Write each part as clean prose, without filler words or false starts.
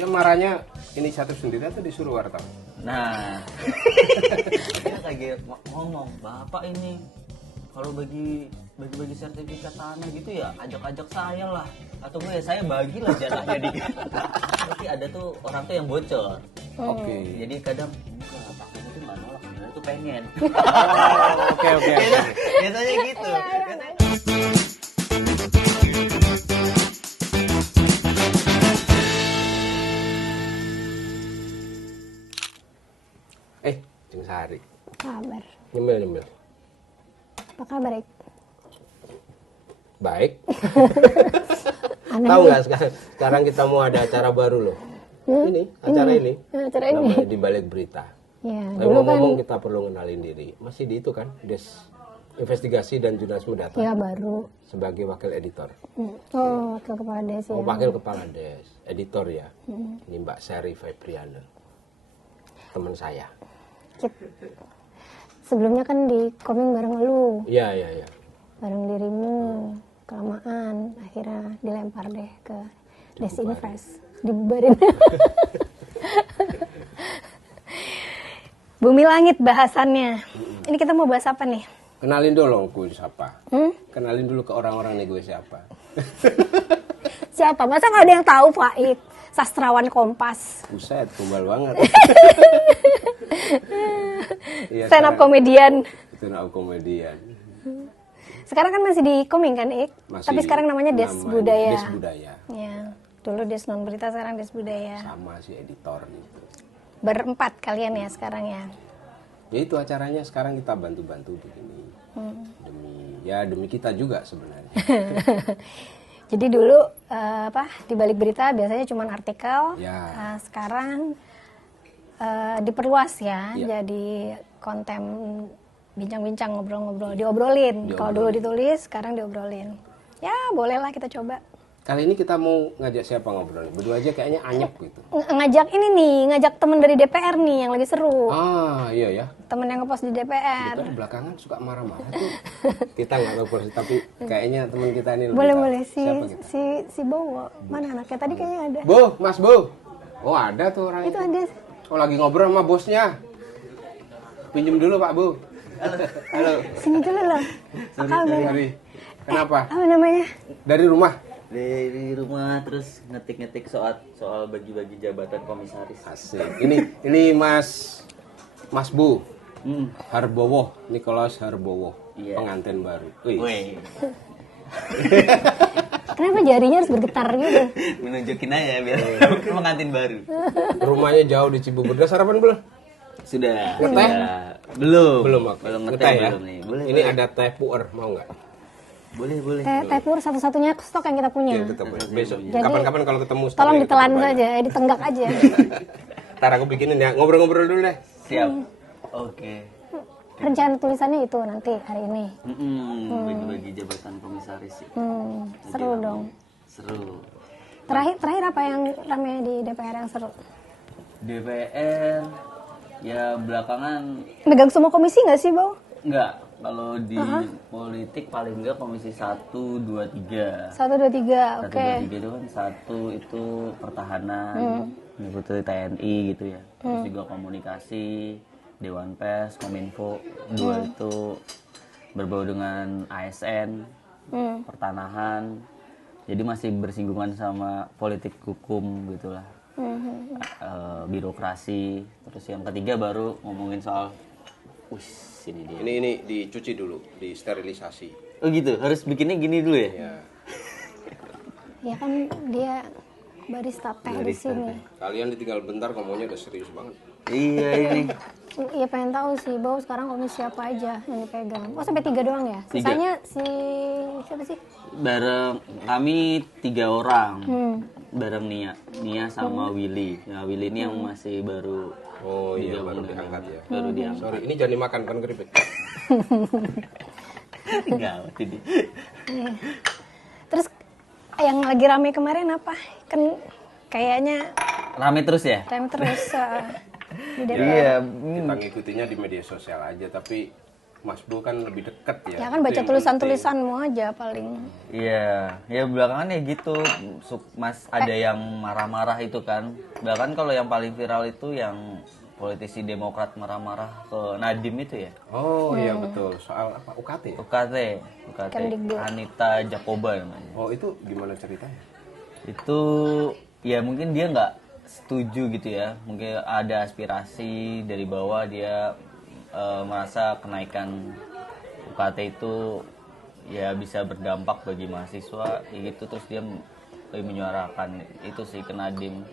Dia marahnya inisiatif sendiri atau disuruh wartawan? Nah, dia kayak ngomong, Bapak ini kalau bagi sertifikat tanah gitu ya ajak-ajak saya lah, atau enggak ya saya bagilah jatahnya dikit. Tapi ada tuh orang tuh yang bocor. Oke. Jadi kadang enggak, Pak ini tuh nggak nolak, sebenarnya tuh pengen. Oke. Biasanya gitu. Jeng Sari. Kabar. Nyemil. Apa kabar, Ik? Baik. Aneh Tahu nih. nggak sekarang kita mau ada acara baru loh. Ini acara ini. Acara ini. Namanya Di Balik Berita. Ya, Tapi dulu kan ngomong kita perlu ngenalin diri. Masih di itu kan, Des Investigasi dan Jurnalisme Data ya baru. sebagai wakil editor. Oh, wakil kepala des ya. Oh, wakil kepala Des, editor ya. Ini Mbak Sari Febriana, teman saya. Sebelumnya kan di koming bareng lu, Iya. bareng dirimu, kelamaan, akhirnya dilempar deh ke Des Invest, dibubarin. Bumi langit bahasannya. Ini kita mau bahas apa nih? Kenalin dulu gue siapa. Kenalin dulu ke orang-orang nih gue siapa. Siapa? Masa nggak ada yang tahu, Pak Ik? Sastrawan Kompas. Buset, kumbal banget. Iya, Stand up sekarang- komedian. Stand up komedian. Sekarang kan masih di koming kan, Ik? Masih Tapi sekarang namanya Des Budaya. Des Budaya. Ya, dulu Des Non Berita, sekarang Des Budaya. Sama si editor gitu. Berempat kalian ya sekarang ya. Ya itu acaranya sekarang kita bantu-bantu begini. Demi kita juga sebenarnya. Jadi dulu di balik berita biasanya cuma artikel. Ya. Sekarang diperluas ya, Ya. jadi konten bincang-bincang, ngobrol-ngobrol, diobrolin. Kalau dulu ditulis, sekarang diobrolin. Ya bolehlah kita coba. Kali ini kita mau ngajak siapa ngobrol? Berdua aja kayaknya anyep gitu. Ngajak ini nih, ngajak temen dari DPR nih yang lagi seru. Ah, iya ya. Temen yang ngepost di DPR. Kita di belakangan suka marah-marah tuh. Kita nggak tahu persis, tapi kayaknya teman kita ini lebih Boleh tahu. boleh Siapa kita? si Bowo. Mana anaknya? Tadi kayaknya ada. Mas Bu. Oh ada tuh orang Itu ada. Oh lagi ngobrol sama bosnya. Pinjem dulu Pak Bu. Halo. Sini dulu loh. Sorry. Kenapa? Apa namanya? Dari rumah. Dari rumah terus ngetik-ngetik soal bagi-bagi jabatan komisaris. Asik. Ini Mas Bu Hmm. Harbowo, Nikolaus Harbowo, Iya. pengantin baru. Wih. Wih, Kenapa jarinya harus bergetar gitu? menunjukin aja biar pengantin baru. Rumahnya jauh di Cibubur. Udah sarapan belum? Sudah. Ngeteh? Sudah. Belum. Belum, Mak. Belum Ngeteh ngeteh ya. belum nih. Boleh. Ini ada teh puer, mau nggak? Boleh. Teh pur satu-satunya stok yang kita punya. Iya, tetap. Besok Jadi, kapan-kapan kalau ketemu stoknya Tolong kita ditelan perbanyak. saja, ditenggak aja. Ntar aku bikinin ya. Ngobrol-ngobrol dulu deh. Siap. Oke. Rencana tulisannya itu nanti hari ini. Bagi-bagi jabatan komisaris. Ya. Seru dong. Seru. Terakhir apa yang rame di DPR yang seru? DPR ya belakangan Megang semua komisi nggak sih, Bo? enggak. Kalau di politik paling enggak komisi 1, 2, 3. 1, 2, 3, 1, oke. 2, 3 itu kan satu itu pertahanan, meliputi TNI gitu ya. Terus juga komunikasi, Dewan Pers, Kominfo. 2 itu berbau dengan ASN, pertanahan. Jadi masih bersinggungan sama politik hukum gitulah. Birokrasi. Terus yang ketiga baru ngomongin soal ini dia. Ini dicuci dulu, disterilisasi. Oh gitu, harus bikinnya gini dulu ya? Ya. Ya kan dia barista teh di Barista sini. teh. Kalian ditinggal bentar ngomongnya udah serius banget. Iya ini. Iya pengen tahu sih, Bo sekarang komisi apa aja yang dipegang? Oh sampai 3 doang ya? 3. Sisanya siapa sih? Bareng kami 3 orang. Bareng Nia sama Willy. Nah Willy ini yang masih baru. Oh iya, baru digabung dengan- diangkat ya. Baru diangkat. Sorry, ini jangan dimakan kan keripik. Gawat ini. Terus yang lagi rame kemarin apa? Kan kayaknya Rame terus ya? rame terus di DPR. Iya. Kita ngikutinya di media sosial aja, tapi Mas Bro kan lebih dekat ya. Ya kan baca tulisan-tulisanmu aja paling. Iya, ya belakangan ya gitu, Mas ada yang marah-marah itu kan. Bahkan kalau yang paling viral itu yang politisi Demokrat marah-marah ke Nadiem itu ya. Oh iya betul, soal apa UKT ya? UKT, Kemdikbud. Anita Jakoba namanya. Oh itu gimana ceritanya? Itu ya mungkin dia nggak setuju gitu ya, mungkin ada aspirasi dari bawah, dia merasa kenaikan UKT itu ya bisa berdampak bagi mahasiswa ya gitu, terus dia lebih menyuarakan itu sih ke Nadiem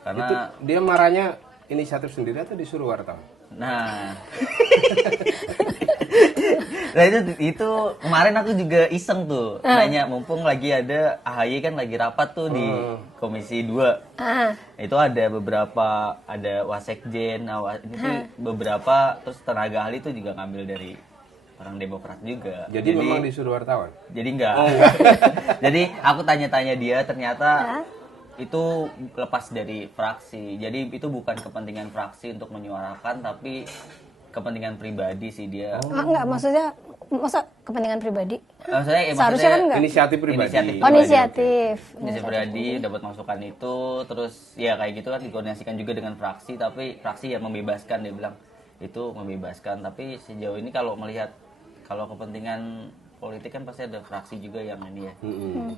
karena Itu dia marahnya inisiatif sendiri atau disuruh wartawan? nah nah itu kemarin aku juga iseng tuh nanya, mumpung lagi ada AHY kan lagi rapat tuh di Komisi 2. Itu ada beberapa, ada Wasekjen, itu beberapa, terus tenaga ahli tuh juga ngambil dari orang Demokrat juga. Jadi memang disuruh wartawan? Jadi enggak. Jadi aku tanya-tanya dia, ternyata itu lepas dari fraksi. Jadi itu bukan kepentingan fraksi untuk menyuarakan, tapi kepentingan pribadi sih dia. Enggak, maksudnya masa kepentingan pribadi? Maksudnya, Seharusnya kan enggak. Inisiatif pribadi. Inisiatif Pribadi dapat masukan itu, terus ya kayak gitu kan dikoordinasikan juga dengan fraksi, tapi fraksi ya membebaskan, dia bilang itu membebaskan. Tapi sejauh ini kalau melihat, kalau kepentingan politik kan pasti ada fraksi juga yang ini ya,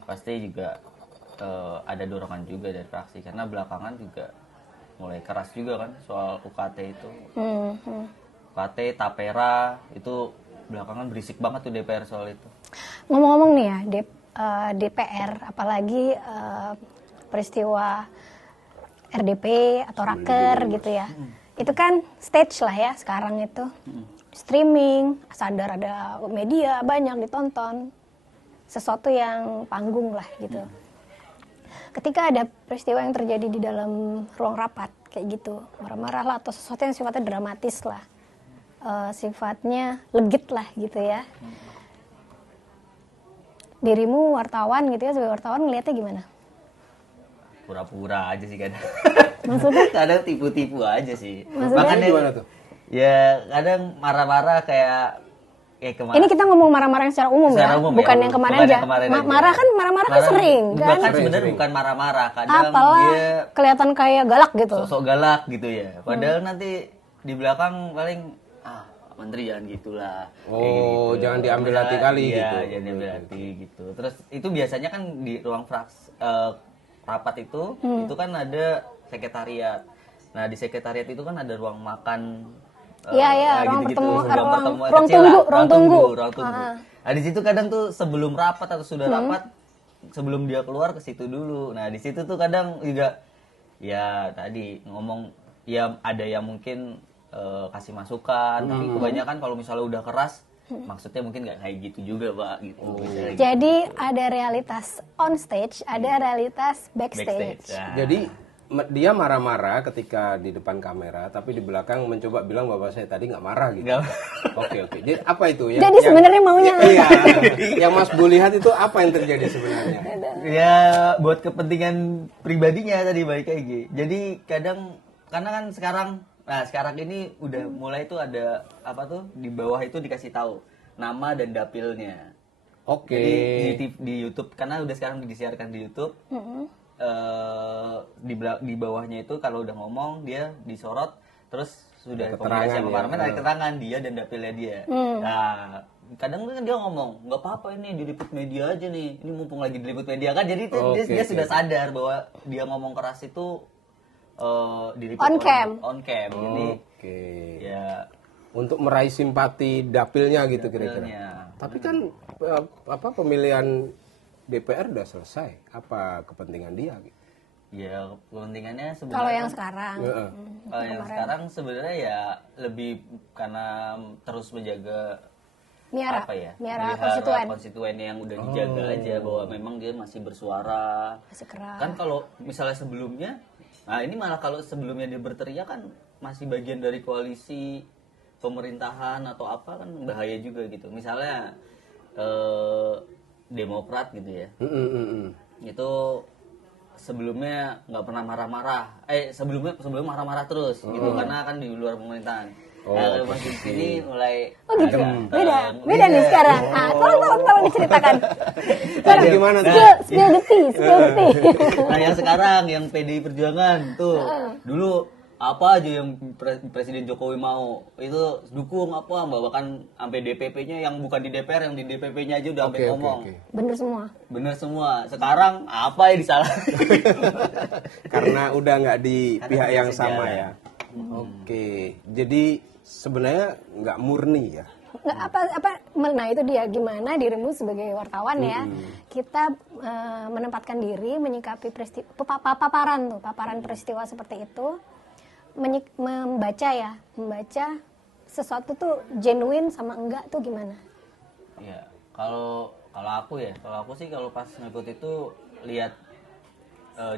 pasti juga ada dorongan juga dari fraksi, karena belakangan juga mulai keras juga kan soal UKT itu. UKT, Tapera itu belakangan berisik banget tuh DPR soal itu. Ngomong-ngomong nih ya, DPR, apalagi peristiwa RDP atau Raker gitu ya. Itu kan stage lah ya sekarang itu. Streaming, sadar ada media banyak ditonton. Sesuatu yang panggung lah gitu. Ketika ada peristiwa yang terjadi di dalam ruang rapat kayak gitu, marah-marah lah atau sesuatu yang sifatnya dramatis lah. Sifatnya legit lah gitu ya. Dirimu wartawan gitu ya, sebagai wartawan ngelihatnya gimana? Pura-pura aja sih kadang. Maksudnya? Kadang tipu-tipu aja sih. Maksudnya? Makanya Gimana tuh? ya kadang marah-marah kayak kemarin. Ini kita ngomong marah-marah yang secara umum Secara ya, umum bukan ya, yang kemarin bukan aja. yang kemarin aja. Marah kan kan sering kan? Bahkan sebenarnya bukan marah-marah, kadang Apalah dia kelihatan kayak galak gitu. sosok galak gitu ya. Padahal nanti di belakang paling menteri jangan gitulah. Kayak gitu. Jangan diambil hati kali iya, gitu. Jangan diambil hati gitu. Terus itu biasanya kan di ruang rapat itu kan ada sekretariat. Nah, di sekretariat itu kan ada ruang makan. Iya, ruang gitu-gitu. pertemuan, Ruang tunggu. Ah. Nah, di situ kadang tuh sebelum rapat atau sudah rapat, sebelum dia keluar ke situ dulu. Nah, di situ tuh kadang juga ya tadi ngomong, ya ada yang mungkin kasih masukan, tapi kebanyakan kalau misalnya udah keras, maksudnya mungkin nggak kayak gitu juga, Pak, gitu. Misalnya gitu. Jadi ada realitas on stage, ada realitas backstage. Nah. Jadi dia marah-marah ketika di depan kamera, tapi di belakang mencoba bilang bahwa saya tadi nggak marah gitu. Nggak. Oke. Jadi apa itu? Jadi sebenarnya maunya Iya. Yang Mas Bu lihat itu apa yang terjadi sebenarnya? Ya buat kepentingan pribadinya tadi balik lagi. Jadi kadang karena kan sekarang ini udah mulai tuh ada apa tuh di bawah itu dikasih tahu nama dan dapilnya. Oke. Jadi di YouTube, karena udah sekarang disiarkan di YouTube. Di bawahnya itu kalau udah ngomong dia disorot, terus sudah komunikasi sama parlemen, ada keterangan dia dan dapilnya dia. Nah, kadang kan dia ngomong nggak apa-apa, ini diliput media aja nih, ini mumpung lagi diliput media kan, jadi dia sudah sadar bahwa dia ngomong keras itu diliput on cam. Jadi ya untuk meraih simpati dapilnya gitu kira-kira. Tapi kan pemilihan DPR udah selesai, apa kepentingan dia? Ya kepentingannya sebenarnya. Kalau yang sekarang. Kalau yang sekarang sebenarnya ya lebih karena terus menjaga Miara konstituen yang udah dijaga aja, bahwa memang dia masih bersuara. Masih keras. Kan kalau misalnya sebelumnya, nah ini malah kalau sebelumnya dia berteriak kan masih bagian dari koalisi pemerintahan atau apa, kan bahaya juga gitu. Misalnya Demokrat gitu ya, itu sebelumnya nggak pernah marah-marah, sebelumnya marah-marah terus gitu, karena kan di luar pemerintahan. Nah, masuk sini mulai Oh gitu. agak Beda nih sekarang. Nah, tolong diceritakan. Jadi gimana tuh? Spill the tea, spill the tea. Nah, yang sekarang yang PDI Perjuangan tuh dulu apa aja yang Presiden Jokowi mau itu dukung apa bahkan sampai DPP-nya yang bukan di DPR yang di DPP-nya aja udah sampai ngomong. Bener semua. Bener semua. Sekarang apa yang disalahin? Karena udah nggak di pihak yang sama sejalan. ya. Oke, jadi sebenarnya nggak murni ya. Nggak nah itu dia gimana dirimu sebagai wartawan ya kita menempatkan diri menyikapi paparan peristiwa seperti itu membaca sesuatu tuh genuine sama enggak tuh gimana? Ya, kalau aku sih kalau pas ngikut itu lihat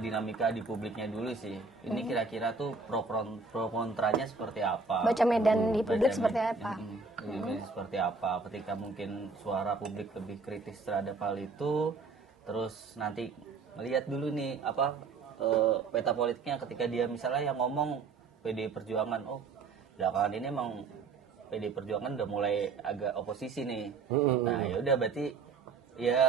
dinamika di publiknya dulu sih. Ini kira-kira tuh pro kontranya seperti apa? Baca medan di publik Baca seperti med- apa? Seperti apa? Ketika mungkin suara publik lebih kritis terhadap hal itu, terus nanti melihat dulu nih peta politiknya ketika dia misalnya yang ngomong PDI Perjuangan, oh belakangan ini emang PDI Perjuangan udah mulai agak oposisi nih. Nah ya udah berarti ya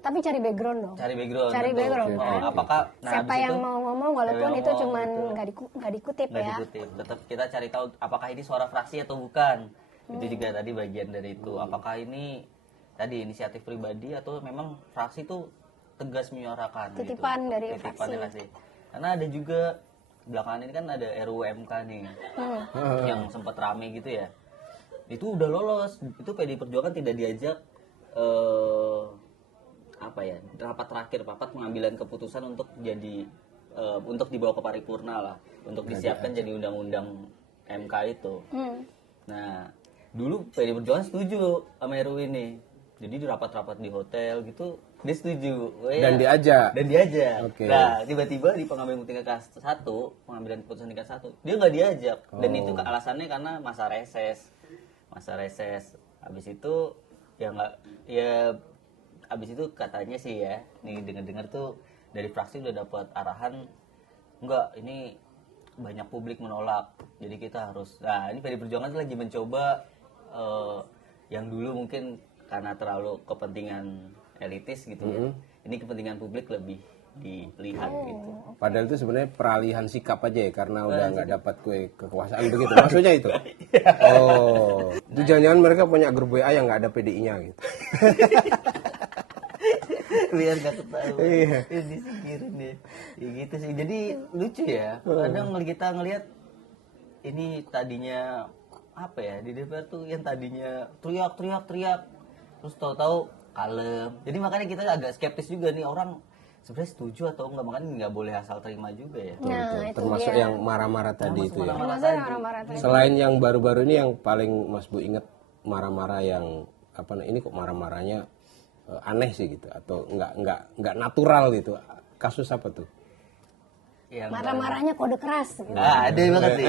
Tapi cari background dong. cari background. Cari betul. background Oh, kan. apakah Siapa habis yang itu mau ngomong walaupun yang itu ngomong, cuman betul. nggak dikutip nggak ya. dikutip. Tetap kita cari tahu apakah ini suara fraksi atau bukan. Itu juga tadi bagian dari itu. Apakah ini tadi inisiatif pribadi atau memang fraksi itu tegas menyuarakan Titipan gitu. dari Titipan fraksi. fraksi. Karena ada juga belakangan ini kan ada RUU MK nih yang sempat rame gitu ya. Itu udah lolos. Itu PDI Perjuangan tidak diajak rapat pengambilan keputusan untuk jadi untuk dibawa ke paripurna lah, untuk disiapkan jadi undang-undang MK itu. Nah, dulu PDI Perjuangan setuju sama RUU ini. Jadi di rapat-rapat di hotel gitu dia setuju. Dan diajak. Oke. Nah, tiba-tiba di pengambilan pengambilan keputusan tingkat 1, dia nggak diajak. Dan itu alasannya karena masa reses. Habis itu habis itu katanya sih ya, nih dengar-dengar tuh dari fraksi udah dapat arahan enggak, ini banyak publik menolak. Jadi kita harus ini PDI Perjuangan tuh lagi mencoba yang dulu mungkin karena terlalu kepentingan elitis gitu ya. Ini kepentingan publik lebih dilihat gitu. Padahal itu sebenarnya peralihan sikap aja ya, karena udah nggak dapat kekuasaan begitu. Maksudnya itu. Oh, itu jangan-jangan mereka punya grup WA yang nggak ada PDI-nya gitu. Biar gak ketahuan. Ini singkirin deh. Ya gitu sih. Jadi lucu ya. Kadang kita ngelihat ini tadinya apa ya, di DPR tuh yang tadinya teriak, terus tahu-tahu kalem. Jadi makanya kita agak skeptis juga nih, orang sebenarnya setuju atau enggak, makanya nggak boleh asal terima juga ya. Nah, itu Termasuk dia. yang marah-marah tadi itu ya. Termasuk yang marah-marah tadi. Selain yang baru-baru ini yang paling Mas Bu ingat marah-marah yang ini kok marah-marahnya aneh sih gitu, atau nggak natural gitu. Kasus apa tuh? Marah-marahnya kode keras gitu. Ada banget sih.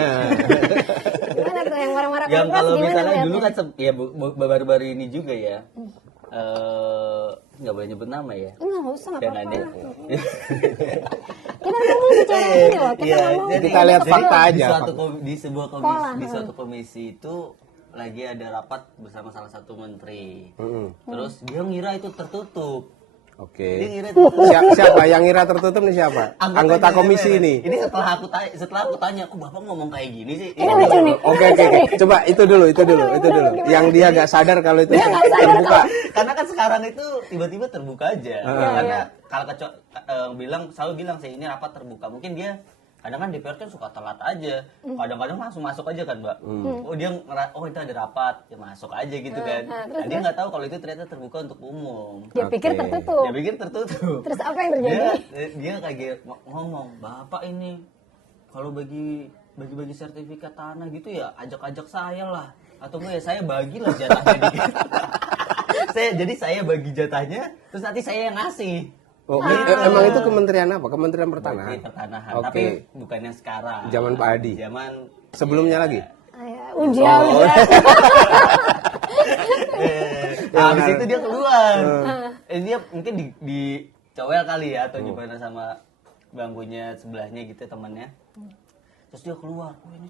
Gimana tuh yang marah-marah kode Yang keras kalau gimana misalnya lihatnya? dulu kan ya baru-baru ini juga ya. Nggak boleh nyebut nama ya. Nggak usah, nggak Jangan apa-apa. ya. Kita ngomong secara ini loh, kita Iya, ngomong jadi kita lihat secara fakta di aja, suatu di sebuah komisi, Sekolah. di suatu komisi itu lagi ada rapat bersama salah satu menteri. Terus dia ngira itu tertutup. Dia Oke. ngira itu Siapa yang ngira tertutup nih siapa? Anggota komisi ini. Ini setelah aku tanya, kok Bapak ngomong kayak gini sih? Ini lucu nih. Oke. Coba itu dulu. Yang dia nggak sadar kalau itu terbuka. Karena kan sekarang itu tiba-tiba terbuka aja. Karena kalau selalu bilang sih ini rapat terbuka. Mungkin dia kadang kan DPR kan suka telat aja. Kadang-kadang langsung masuk aja kan, Mbak. Oh dia itu ada rapat, ya masuk aja gitu kan. Nah, dia nggak tahu kalau itu ternyata terbuka untuk umum. Dia pikir tertutup. Dia pikir tertutup. Terus apa yang terjadi? Dia kayak ngomong, Bapak ini kalau bagi sertifikat tanah gitu ya ajak-ajak saya lah, atau enggak ya saya bagilah jatahnya dikit. Jadi saya bagi jatahnya, terus nanti saya yang ngasih. Oh, emang itu kementerian apa? Kementerian Pertanahan. Pertanahan, Oke. tapi bukan yang sekarang. Zaman Pak Hadi. Zaman Sebelumnya lagi. Ujian. habis itu dia keluar. Dia mungkin dicowel kali ya, atau gimana sama bangkunya sebelahnya gitu temannya. Terus dia keluar, oh ini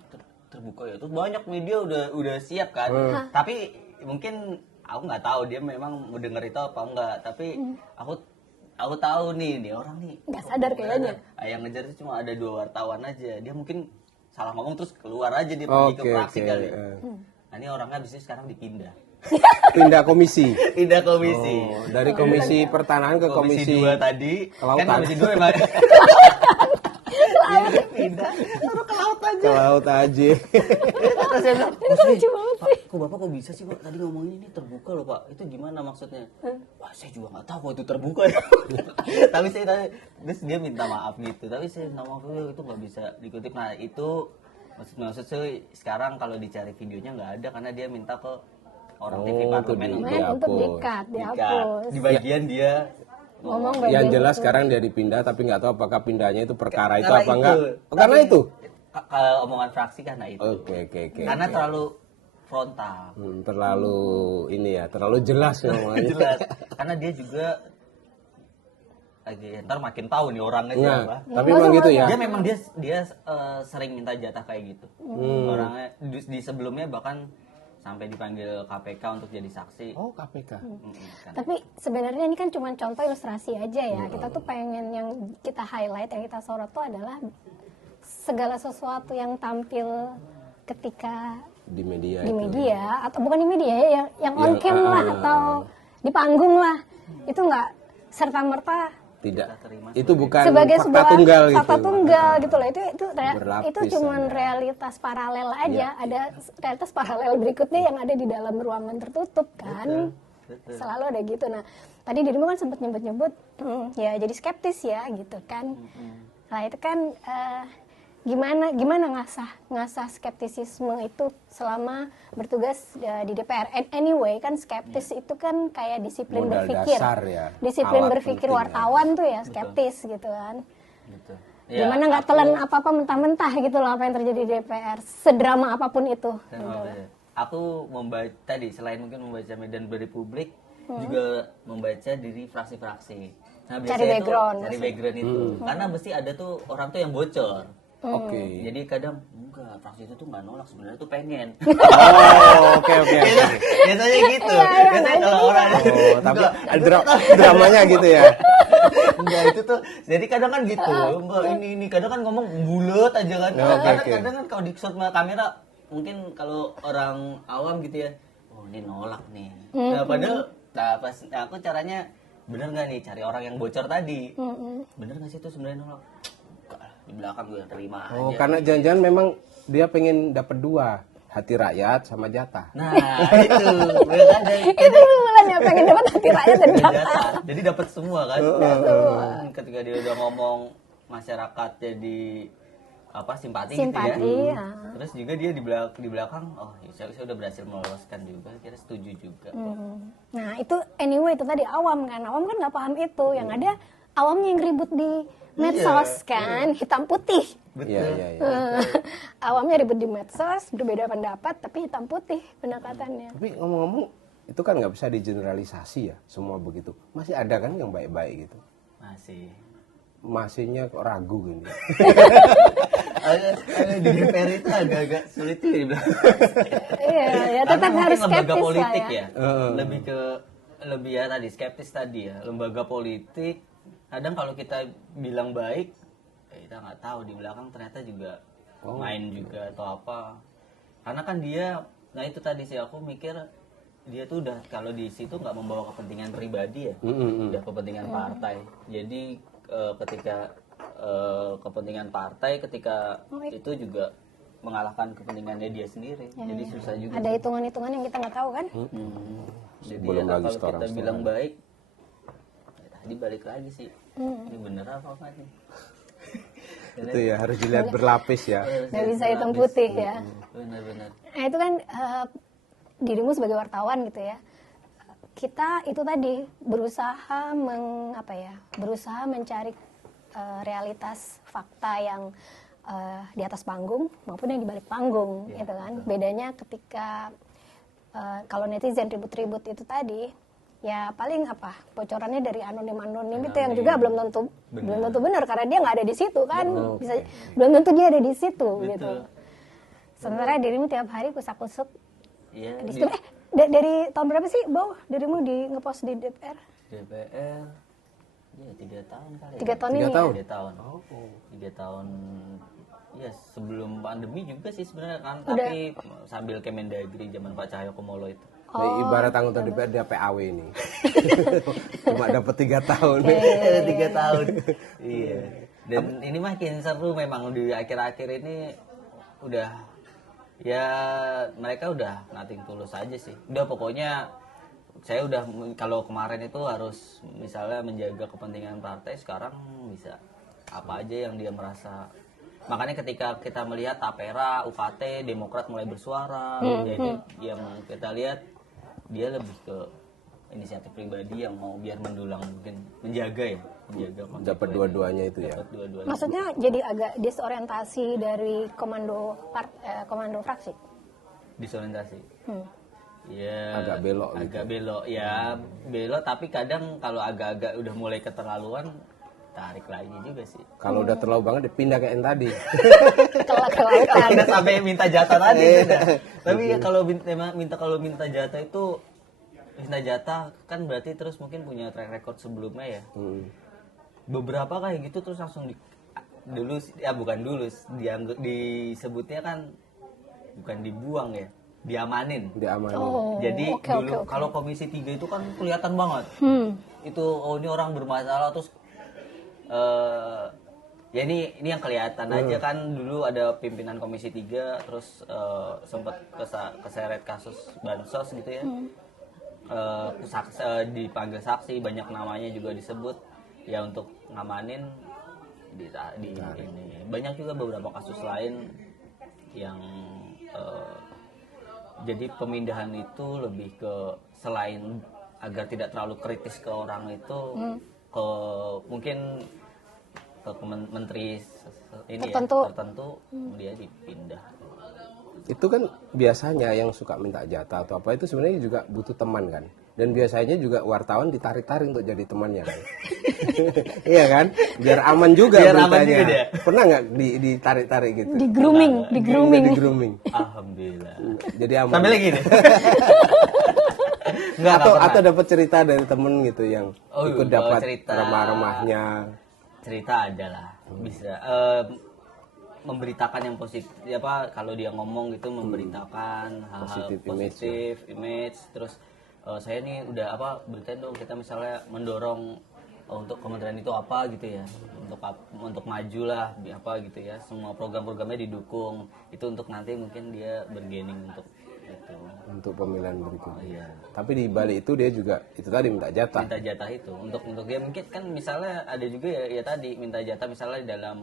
terbuka ya. Terus banyak media udah siap kan. Tapi mungkin aku nggak tahu dia memang mau denger itu apa enggak. Tapi aku tahu nih orang nih Nggak sadar kayaknya. Yang ngejar itu cuma ada 2 wartawan aja. Dia mungkin salah ngomong terus keluar aja dia pergi ke fraksi kali. Nah, ini orangnya abis itu sekarang dipindah. Pindah komisi. Pindah komisi. Oh, dari komisi pertanahan ke komisi 2 tadi. kelautan. Kan komisi 2 emang. Dia pindah taruh ke laut aja. Ke laut aja. Terus saya bilang, Lucu banget Pak, kok Bapak kok bisa sih Pak tadi ngomongin ini terbuka loh Pak, itu gimana maksudnya? Wah saya juga nggak tahu kok itu terbuka ya. Tapi saya tanya, terus dia minta maaf gitu, tapi saya minta maaf dulu itu nggak bisa dikutip. Nah itu maksud saya sekarang kalau dicari videonya nggak ada karena dia minta ke orang TV Parlemen untuk dihapus. di bagian dia Ngomong Yang bagian jelas itu. sekarang dia dipindah tapi nggak tahu apakah pindahnya itu perkara itu Karena apa enggak. Oh, karena Tapi itu. Kalau omongan fraksi karena itu. Oke. Karena terlalu frontal. Terlalu ini ya, terlalu jelas ngomongnya. Jelas. Karena dia juga lagi ntar makin tahu nih orangnya Nah, siapa. tapi memang gitu ya. Dia memang dia sering minta jatah kayak gitu. Orangnya di sebelumnya bahkan sampai dipanggil KPK untuk jadi saksi. Oh, KPK. Kan. Tapi sebenarnya ini kan cuma contoh ilustrasi aja ya. Kita tuh pengen yang kita highlight, yang kita sorot tuh adalah segala sesuatu yang tampil ketika Di media di itu. media atau bukan di media ya, yang on cam lah atau di panggung lah, itu nggak serta merta Tidak. Kita terima Itu bukan sebagai fakta sebuah tunggal gitu. fakta tunggal gitu loh. Berlapis Itu cuman ada. realitas paralel aja. Ada realitas paralel berikutnya yang ada di dalam ruangan tertutup kan. Betul. Selalu ada gitu. Nah, tadi dirimu kan sempat nyebut-nyebut ya jadi skeptis ya gitu kan. Nah, itu kan gimana ngasah skeptisisme itu selama bertugas di DPR. Anyway kan skeptis itu kan kayak disiplin Modal berpikir. dasar ya. Disiplin Alat berpikir penting wartawan tuh ya skeptis gitu kan. Gitu. Gimana nggak telan apa-apa mentah-mentah gitu loh apa yang terjadi di DPR. Sedrama apapun itu. Aku membaca tadi selain mungkin membaca medan berpublik juga membaca diri fraksi-fraksi. Nah, Cari biasanya background cari maksudnya. background itu karena mesti ada tuh orang tuh yang bocor. Oke. Jadi kadang enggak fraksi itu tuh nggak nolak sebenarnya tuh pengen. Oh, oke. Biasanya gitu. Biasanya kalau orang Oh, tapi dramanya gitu ya. enggak itu tuh. Jadi kadang kan gitu. Enggak ini kadang kan ngomong bulat aja kan. Kadang kan kalau di shot kamera mungkin kalau orang awam gitu ya. Oh, ini nolak nih. Nah, padahal pas aku caranya bener nggak nih cari orang yang bocor tadi. Bener nggak sih itu sebenarnya nolak? Di belakang gue terima Oh, aja. karena jangan-jangan memang dia pengen dapat 2, hati rakyat sama jatah. Nah itu bener dari Itu mulanya pengen dapat hati rakyat dan jatah. jadi dapat semua kan. Ketika dia udah ngomong masyarakat jadi apa simpati gitu Simpati, ya. Terus juga dia di belakang oh ya, saya udah berhasil meloloskan juga, kira setuju juga. Nah itu anyway itu tadi awam kan nggak paham itu. Yang ada awamnya yang ribut di medsos kan hitam putih. Iya. Awamnya ribut di medsos berbeda pendapat tapi hitam putih pendekatannya. Tapi ngomong-ngomong itu kan nggak bisa digeneralisasi ya semua begitu. Masih ada kan yang baik-baik gitu. Masihnya kok ragu gini. Di DPR itu agak-agak sulit tuh dibilang. Iya, ya tetap Karena harus mungkin lembaga skeptis politik lah ya. Lebih ya tadi skeptis tadi ya. Lembaga politik kadang kalau kita bilang baik kita nggak tahu di belakang ternyata juga main juga atau apa. Karena kan dia nah itu tadi sih aku mikir dia tuh udah kalau di situ nggak membawa kepentingan pribadi ya. Udah kepentingan partai. Jadi ketika kepentingan partai ketika itu juga mengalahkan kepentingannya dia sendiri. Jadi susah juga. Ada hitungan-hitungan yang kita nggak tahu kan? Jadi Belum ya, lagi kalau kita setoran-setoran. bilang baik, ya tadi balik lagi sih. Ini bener apa enggak nih? Itu ya harus dilihat berlapis ya. Nggak bisa hitam putih ya. Benar-benar. Nah itu kan dirimu sebagai wartawan gitu ya. Kita itu tadi berusaha berusaha mencari realitas fakta yang di atas panggung maupun yang di balik panggung gitu kan. Bedanya ketika kalau netizen ribut-ribut itu tadi ya paling bocorannya dari anonim itu yang juga belum tentu benar karena dia nggak ada di situ kan. Belum tentu dia ada di situ gitu. Sementara dirimu tiap hari kusak-kusuk Iya, di di situ. Dari tahun berapa sih, Bow, dirimu di ngepost di DPR? DPR ya 3 tahun kali. 3 tahun ini 3 ya? tahun? 3 tahun. Oh. 3 tahun. Ya sebelum pandemi juga sih sebenarnya kan, Udah. tapi sambil Kemendagri zaman Pak Cahyokumolo itu. Nah, ibarat anggota DPR dia PAW ini. Cuma dapat 3 tahun. 3 tahun. Iya. Dan ini makin seru memang di akhir-akhir ini udah ya mereka udah nothing tulus aja sih. Udah pokoknya saya udah kalau kemarin itu harus misalnya menjaga kepentingan partai, sekarang bisa apa aja yang dia merasa. Makanya ketika kita melihat Tapera, UKT, Demokrat mulai bersuara, jadi yang kita lihat dia lebih ke inisiatif pribadi yang mau biar mendulang, mungkin menjaga konstituen. Dapat dua-duanya itu ya. Dapat dua-duanya. Maksudnya jadi agak disorientasi dari komando fraksi. Disorientasi. Hmm. Ya, Agak belok gitu. agak belok ya, belok, tapi kadang kalau agak-agak udah mulai keterlaluan tarik lagi juga sih. Kalau udah terlalu banget dipindah ke yang tadi. Kelak-kelakan. Udah sampai minta jatah tadi sudah. Tapi ya kalau minta jatah itu minta jatah kan berarti terus mungkin punya track record sebelumnya ya. Beberapa kayak gitu terus langsung disebutnya kan bukan dibuang ya, diamanin. Diamanin. Oh, Jadi oke, dulu oke. kalau Komisi 3 itu kan kelihatan banget. Itu ini orang bermasalah terus ya ini yang kelihatan aja kan. Dulu ada pimpinan Komisi 3 terus sempat keseret kasus bansos gitu ya. Dipanggil saksi, banyak namanya juga disebut ya untuk ngamanin di ini. Banyak juga beberapa kasus lain yang jadi pemindahan itu lebih ke selain agar tidak terlalu kritis ke orang itu, ke mungkin ke menteri ini Tertentu. tertentu dia dipindah. Itu kan biasanya yang suka minta jatah atau apa itu sebenarnya juga butuh teman kan. Dan biasanya juga wartawan ditarik-tarik untuk jadi temannya kan. Iya kan? Biar aman juga Biar aman beritanya. juga dia. Pernah nggak ditarik-tarik gitu? Di grooming. Di grooming. Alhamdulillah. Jadi aman. Sampai lagi nih. Enggak Atau dapat cerita dari temen gitu yang ikut dapat cerita. remah-remahnya. Cerita adalah bisa memberitakan yang positif, kalau dia ngomong gitu memberitakan hal-hal positif image. Terus saya nih udah beritain dong, kita misalnya mendorong untuk kementerian itu apa gitu ya, untuk maju lah gitu ya, semua program-programnya didukung, itu untuk nanti mungkin dia bergaining untuk itu, untuk pemilihan berikutnya. Iya. Tapi di balik itu dia juga itu tadi minta jatah. Minta jatah itu untuk dia mungkin kan misalnya ada juga ya tadi minta jatah misalnya di dalam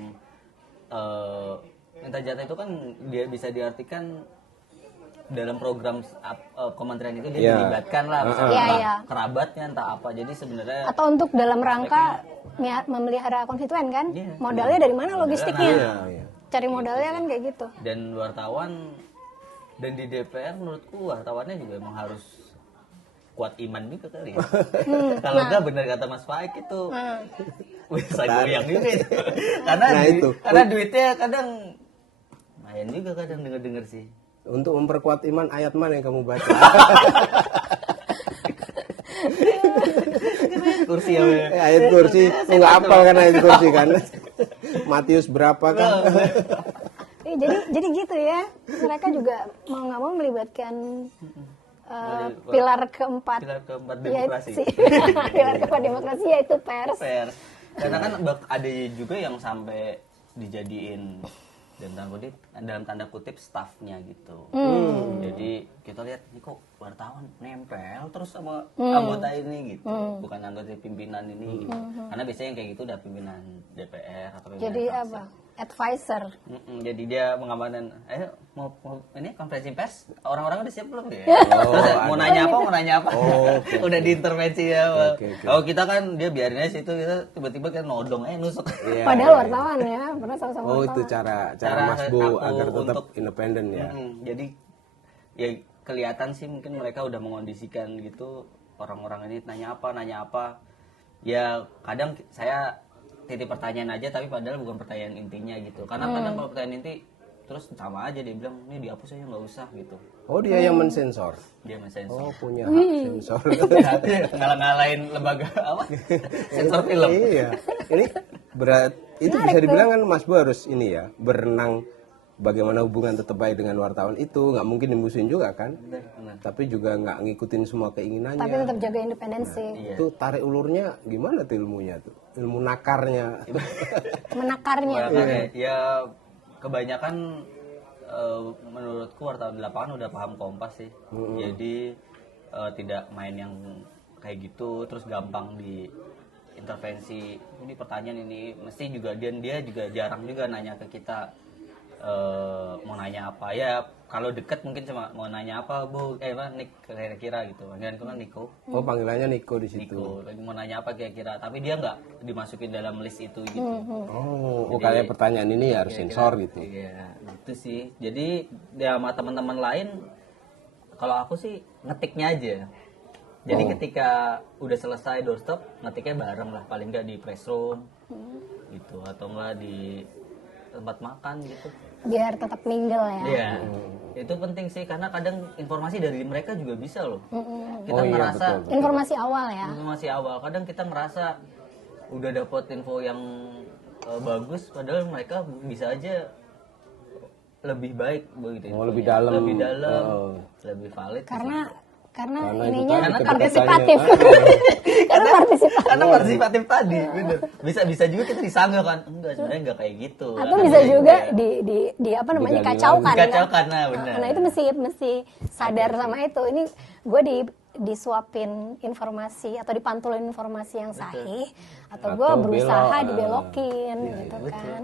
minta jatah itu kan dia bisa diartikan dalam program kementerian itu dia dilibatkan lah, misalnya entah kerabatnya entah apa, jadi sebenarnya Atau untuk dalam rangka memelihara konstituen kan? Iya. Modalnya dari mana logistiknya? Iya. Cari modalnya kan kayak gitu. dan wartawan dan di DPR menurutku wartawannya juga emang harus kuat iman juga kali ya. Kalau enggak benar kata Mas Faik itu bisa goyang juga itu. Karena duitnya kadang main juga kadang denger sih. Untuk memperkuat iman, ayat mana yang kamu baca? Kursi ya. Ayat kursi, nggak hafal kan ayat kursi kan? Matius berapa kan? Jadi gitu ya. Mereka juga mau nggak mau melibatkan pilar keempat demokrasi. pilar keempat demokrasi yaitu pers. Karena kan ada juga yang sampai dijadiin dalam tanda kutip staffnya gitu. Jadi kita lihat ini kok wartawan nempel terus sama anggota ini gitu, bukan anggota pimpinan ini gitu. Karena biasanya yang kayak gitu udah pimpinan DPR atau pimpinan Jadi fraksi. apa? Advisor. Jadi dia mengamankan, mau ini konferensi pers, orang-orang udah siap belum dia? Mau nanya apa? Udah diintervensi ya. Oke. Kalau kita kan dia biarin aja situ, kita tiba-tiba kan nodong nusuk. Padahal wartawan ya, pernah sama-sama Oh wartawan. itu cara Mas Bu aku agar tetap untuk independen ya. Jadi ya kelihatan sih mungkin mereka udah mengondisikan gitu, orang-orang ini nanya apa. Ya kadang saya titip pertanyaan aja tapi padahal bukan pertanyaan intinya gitu. Karena kadang kalau pertanyaan inti terus sama aja dia bilang ini dihapus aja nggak usah gitu. Oh, dia yang mensensor. Dia mensensor. Oh, punya hak sensor. Ngalah-ngalahin lembaga apa? Sensor film. Iya. Ini berat. Itu bisa dibilang kan Mas Bu harus ini ya, berenang bagaimana hubungan tetap baik dengan wartawan itu. Nggak mungkin dimusuhin juga kan. Benar. Tapi juga nggak ngikutin semua keinginannya. Tapi tetap jaga independensi. Itu tarik ulurnya gimana tuh ilmunya tuh? Ilmu nakarnya. Menakarnya. Makanya ya kebanyakan menurutku wartawan di lapangan udah paham Kompas sih. Jadi tidak main yang kayak gitu terus gampang di intervensi. Ini pertanyaan ini mesti juga dia juga jarang juga nanya ke kita mau nanya apa ya. Kalau deket mungkin cuma mau nanya apa Bu, Nik kira-kira gitu. Panggilan kan Niko. Oh, panggilannya Niko di situ. Niko, lagi mau nanya apa kira-kira. Tapi dia nggak dimasukin dalam list itu gitu. Oh, kayak pertanyaan ini harus sensor gitu. Iya, gitu sih. Jadi ya sama teman-teman lain, kalau aku sih ngetiknya aja. Jadi ketika udah selesai doorstop, ngetiknya bareng lah. Paling nggak di press room, gitu. Atau nggak di tempat makan gitu. Biar tetap mingle ya. Iya, itu penting sih. Karena kadang informasi dari mereka juga bisa loh. Kita Oh iya, ngerasa betul. Informasi awal ya. informasi awal. Kadang kita ngerasa udah dapet info yang bagus, padahal mereka bisa aja lebih baik begitu. Oh, lebih infonya. dalam. lebih dalam, Oh. lebih valid. Karena Karena ininya itu tadi partisipatif. Karena partisipatif. Karena partisipatif tadi, bener. Bisa juga kita disanggah kan? Enggak, sebenarnya enggak kayak gitu. Atau bisa juga di apa namanya Digali kacaukan. lagi. Dikacaukan, nah, benar. Nah, itu mesti sadar sama itu. Ini gue disuapin informasi atau dipantulin informasi yang sahih atau gue Atau berusaha belok. dibelokin gitu kan.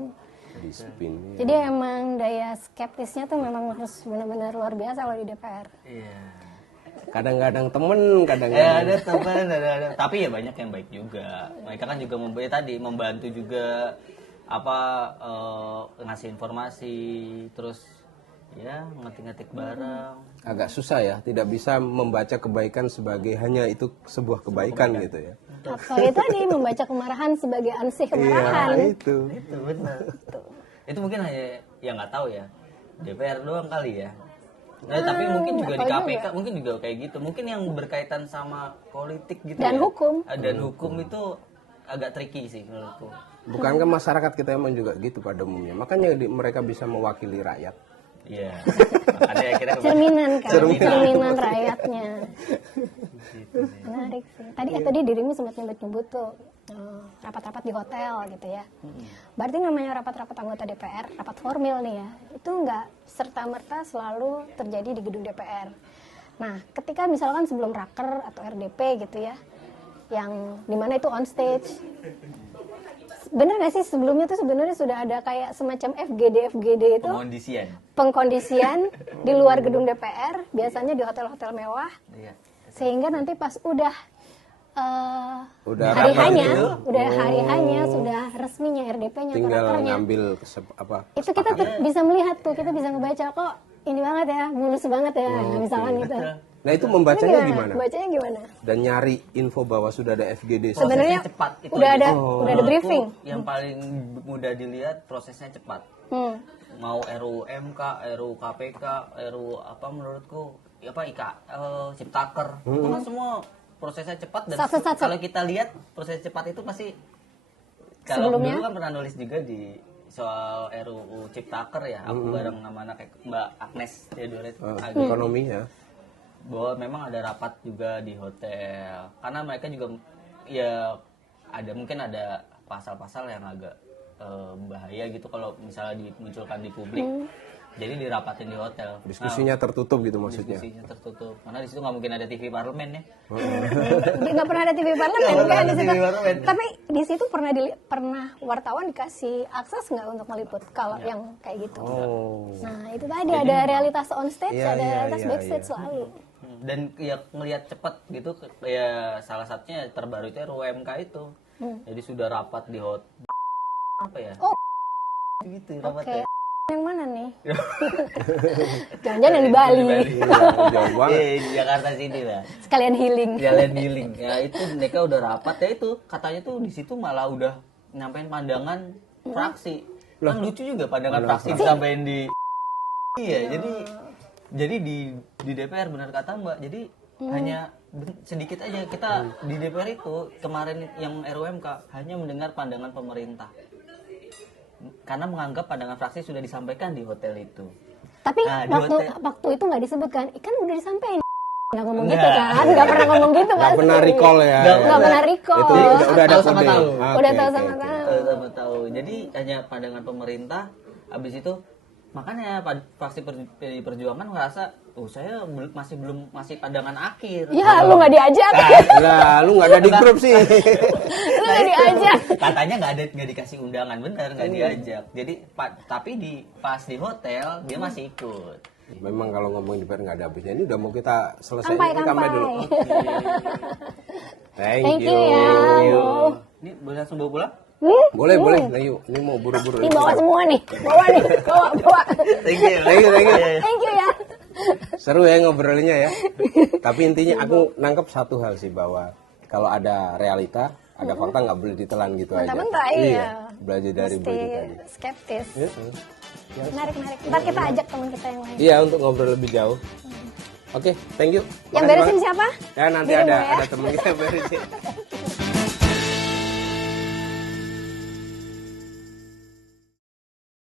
Di spin. Jadi emang daya skeptisnya tuh memang harus benar-benar luar biasa kalau di DPR. Iya. Kadang-kadang temen, Ya kadang-kadang ada teman, ada. Tapi ya banyak yang baik juga. Mereka kan juga membantu juga apa ngasih informasi, terus ya ngetik-ngetik bareng. agak susah ya, tidak bisa membaca kebaikan sebagai hanya itu sebuah kebaikan gitu ya. Atau itu tadi membaca kemarahan sebagai ansih kemarahan. Iya, itu. Itu benar. Itu mungkin hanya yang nggak tahu ya DPR doang kali ya. Nah, tapi mungkin juga di tahu KPK mungkin juga kayak gitu. Mungkin yang berkaitan sama politik gitu Dan ya. hukum. Dan hukum itu agak tricky sih menurutku. Bukankah masyarakat kita emang juga gitu pada umumnya? Makanya mereka bisa mewakili rakyat. Iya. Makanya akhirnya Cerminan kan, Cerminan. cerminan rakyatnya. Menarik sih. Tadi dirimu sempat nyebut tuh rapat-rapat di hotel gitu ya. Berarti namanya rapat-rapat anggota DPR, rapat formal nih ya, itu nggak serta-merta selalu terjadi di gedung DPR. Nah, ketika misalkan sebelum raker atau RDP gitu ya, yang dimana itu on stage, bener nggak sih sebelumnya tuh sebenarnya sudah ada kayak semacam FGD itu pengkondisian. pengkondisian di luar gedung DPR, biasanya di hotel-hotel mewah, Iya. sehingga nanti pas udah Udah hari rapat hanya, gitu? udah hari hanya sudah resminya RDP-nya atau Tinggal rakernya, ngambil itu kita tuh bisa melihat tuh, kita bisa ngebaca kok ini banget ya, mulus banget ya, misalkan gitu. Nah, itu membacanya gimana? Bacanya gimana? Dan nyari info bahwa sudah ada FGD. Sebenarnya Prosesnya cepat, itu udah aja. ada udah ada Menurutku briefing. Yang paling mudah dilihat prosesnya cepat. Mau RUU MK, RUU KPK, RUU apa menurutku apa Ciptaker. Itu kan semua prosesnya cepat dan Sat. kalau kita lihat proses cepat itu pasti kalau Sebelumnya? dulu kan pernah nulis juga di soal RUU Ciptaker ya, aku bareng sama anak Mbak Agnes Theodore itu Ekonomi ya. bahwa memang ada rapat juga di hotel karena mereka juga ya mungkin ada pasal-pasal yang agak bahaya gitu kalau misalnya dimunculkan di publik. Jadi dirapatin di hotel. Diskusinya tertutup gitu maksudnya. Diskusinya tertutup. Karena di situ nggak mungkin ada TV parlemen ya. Nggak pernah ada TV parlemen Nggak pernah kan ada di situ. TV parlemen. Tapi di situ pernah wartawan dikasih akses nggak untuk meliput kalau yang kayak gitu. Oh. Nah itu tadi ada realitas on stage, Iya, ada iya, realitas iya, backstage iya. selalu. Dan ya ngelihat cepat gitu ya salah satunya terbaru itu RUU MK itu. Jadi sudah rapat di hotel apa ya? Oh. Gitu Oke. rapatnya. Yang mana nih? Jangan-jangan yang di Bali. Iya, jauh banget. Di Jakarta sini lah. Sekalian healing. Jalan healing. Ya itu mereka udah rapat ya itu katanya tuh di situ malah udah nyampein pandangan fraksi. Kan lucu juga pandangan fraksi disampaikan di Iya, jadi di DPR benar kata Mbak. Jadi hanya sedikit aja kita di DPR itu kemarin yang RUMK hanya mendengar pandangan pemerintah. Karena menganggap pandangan fraksi sudah disampaikan di hotel itu. Tapi Nah, di waktu itu nggak disebutkan, kan udah disampaikan. Nggak ngomong Nggak. gitu kan, nggak pernah ngomong gitu kan. Nggak pernah recall ya. Nggak pernah recall. Itu udah ada Tahu sama kode. tahu. Udah tahu sama tahu. Sama tahu. Jadi hanya pandangan pemerintah. Habis itu makanya fraksi PDI Perjuangan ngerasa, oh saya masih pandangan akhir. Ya, lu nggak diajak. Lah, lu nggak ada di grup sih. Lu nggak diajak. Katanya nggak dikasih undangan, bener nggak diajak. Jadi tapi pas di hotel dia masih ikut. Memang kalau ngomongin DPR nggak ada habisnya. Ini udah mau kita selesai. Kampai. dulu. Thank you ya. Ini boleh langsung bawa pulang? Boleh. Nah, yuk. Ini mau buru-buru. Ini bawa semua nih. Bawa. Thank you. Thank you ya. Seru ya ngobrolnya ya. Tapi intinya aku nangkep satu hal sih, bahwa kalau ada realita, ada fakta nggak boleh ditelan gitu aja. Mentah-mentah, iya. Belajar dari Mesti berita tadi. skeptis. Ya, Menarik. Ntar kita ajak teman kita yang lain. Iya, untuk ngobrol lebih jauh. Oke, thank you. Yang Makasih beresin banget. siapa? Ya nanti Dirimu ada ya. teman kita yang beresin.